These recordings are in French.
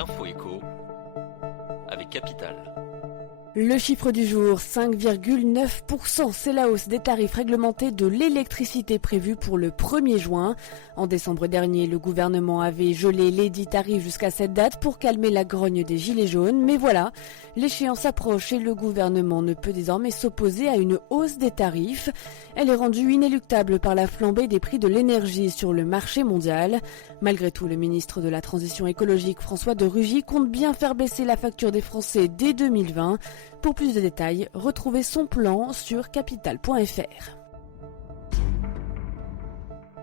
L'info écho avec Capital. Le chiffre du jour, 5,9%, c'est la hausse des tarifs réglementés de l'électricité prévue pour le 1er juin. En décembre dernier, le gouvernement avait gelé les 10 tarifs jusqu'à cette date pour calmer la grogne des gilets jaunes. Mais voilà, l'échéance approche et le gouvernement ne peut désormais s'opposer à une hausse des tarifs. Elle est rendue inéluctable par la flambée des prix de l'énergie sur le marché mondial. Malgré tout, le ministre de la Transition écologique, François de Rugy, compte bien faire baisser la facture des Français dès 2020. Pour plus de détails, retrouvez son plan sur capital.fr.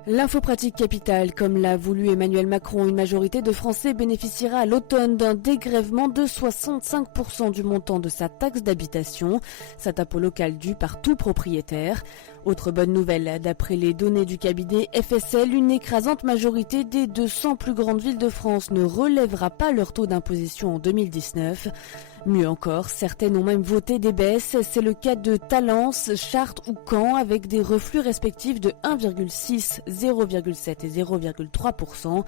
L'info pratique Capital, comme l'a voulu Emmanuel Macron, une majorité de Français bénéficiera à l'automne d'un dégrèvement de 65% du montant de sa taxe d'habitation, cet impôt local dû par tout propriétaire. Autre bonne nouvelle, d'après les données du cabinet FSL, une écrasante majorité des 200 plus grandes villes de France ne relèvera pas leur taux d'imposition en 2019. Mieux encore, certaines ont même voté des baisses. C'est le cas de Talence, Chartres ou Caen avec des reflux respectifs de 1,6, 0,7 et 0,3%.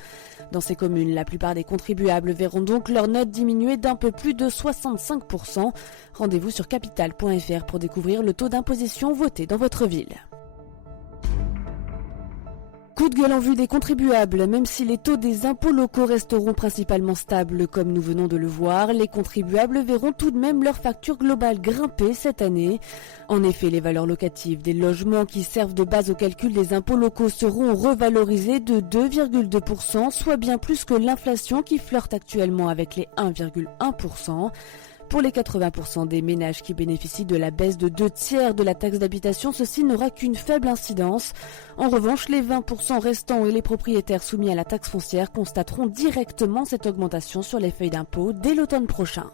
Dans ces communes, la plupart des contribuables verront donc leur note diminuer d'un peu plus de 65%. Rendez-vous sur capital.fr pour découvrir le taux d'imposition voté dans votre ville. Coup de gueule en vue des contribuables, même si les taux des impôts locaux resteront principalement stables comme nous venons de le voir, les contribuables verront tout de même leur facture globale grimper cette année. En effet, les valeurs locatives des logements qui servent de base au calcul des impôts locaux seront revalorisées de 2,2%, soit bien plus que l'inflation qui flirte actuellement avec les 1,1%. Pour les 80% des ménages qui bénéficient de la baisse de 2/3 de la taxe d'habitation, ceci n'aura qu'une faible incidence. En revanche, les 20% restants et les propriétaires soumis à la taxe foncière constateront directement cette augmentation sur les feuilles d'impôt dès l'automne prochain.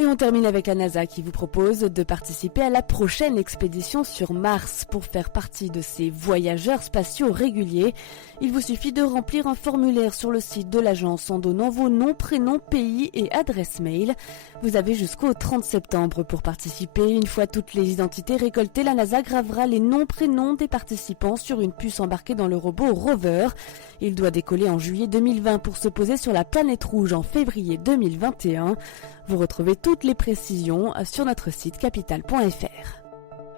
Et on termine avec la NASA qui vous propose de participer à la prochaine expédition sur Mars. Pour faire partie de ces voyageurs spatiaux réguliers, il vous suffit de remplir un formulaire sur le site de l'agence en donnant vos noms, prénoms, pays et adresse mail. Vous avez jusqu'au 30 septembre pour participer. Une fois toutes les identités récoltées, la NASA gravera les noms, prénoms des participants sur une puce embarquée dans le robot Rover. Il doit décoller en juillet 2020 pour se poser sur la planète rouge en février 2021. Vous retrouvez toutes les précisions sur notre site capital.fr.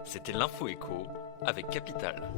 C'était l'info écho avec Capital.